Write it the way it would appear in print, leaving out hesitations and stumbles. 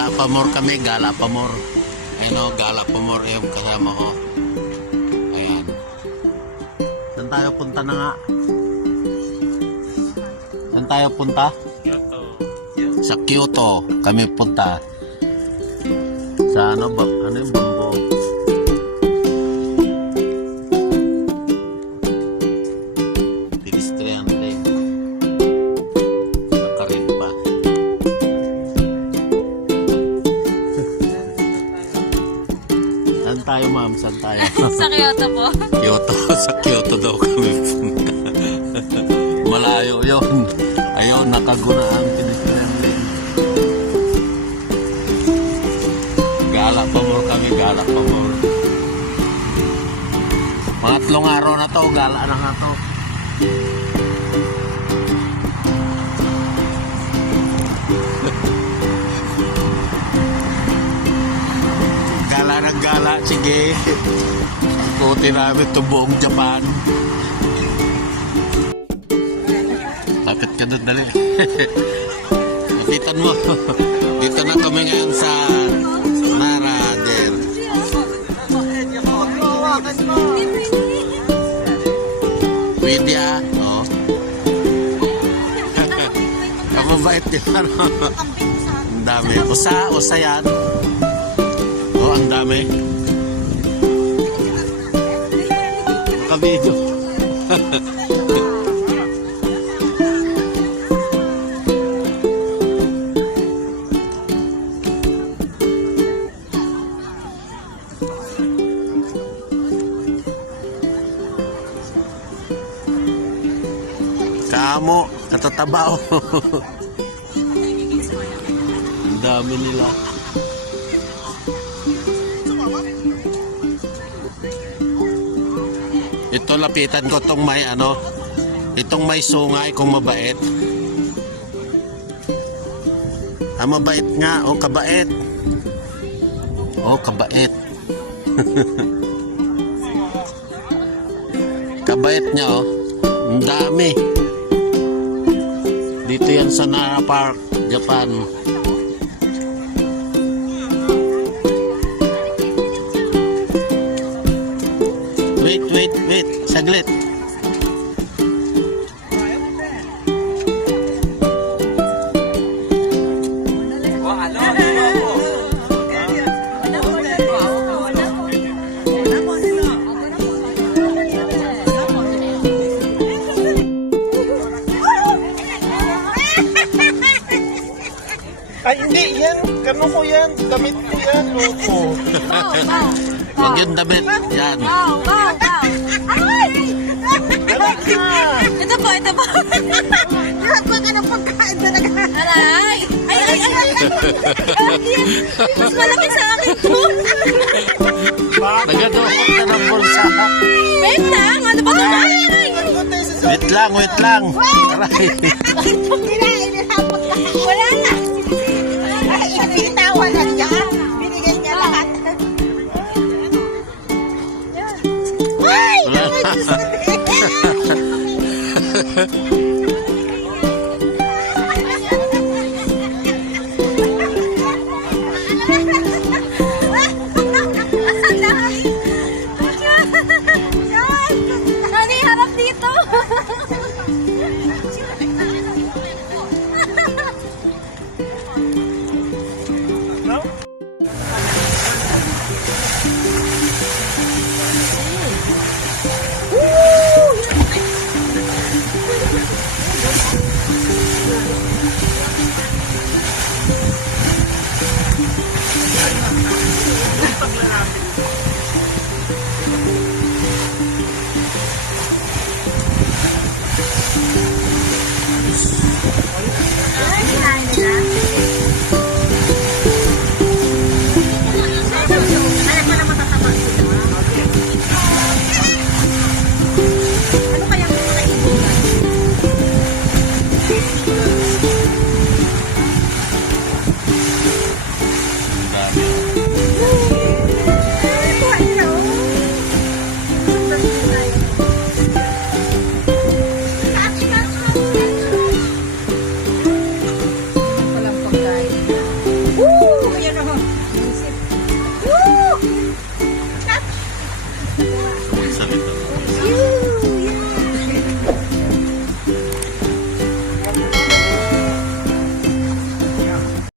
Gala Pamor kami, Gala Pamor. Ano, Gala Pamor yung kasama ko. Ayan. Saan tayo punta na nga? Saan tayo punta? Kyoto. Sa Kyoto kami punta. Sa ano ba? Ano yung bambo? Pedestrian lane. Nakarin pa. Saan tayo, ma'am? Saan tayo? Sa Kyoto po. Kyoto. Sa Kyoto daw kami punta. Malayo yun. Ayun, nakaguna ang pedestrian lane. Gala Pamor kami, Gala Pamor. Mga 3 araw na to, gala na nga to. Gala ng gala, sige. Ikutin namin ito buong Japan. Lapit ka doon, dali. Lapitan mo. Dito na kami ngayon sa Narader. Widya, oh. Ang mabait yun, ano? Ang dami. Usa yan. Oh, ang dami. Kabidyo. Kamo, katataba oh. Ang dami nila. Ito lapitan ko tong may ano, itong may sungay kung mabait. Ah, mabait nga, o kabait. O kabait. Kabait niya oh. Ang dami. Dito yan sa Nara Park, Japan. Wait. Saglit. Ay, hindi yan. Kano ko yan. Damit ko yan. Loko. Huwag yung damit. Yan. Wow. Ay! Ito po. Lahat ba ka ng pagkain talaga? Aray! Ay! Mas malaki sa akin to. Nagadukot na ng bulsa. Wait lang! Ano ba ito? Wait lang. Aray. Kinain nila ang pagkain. Wala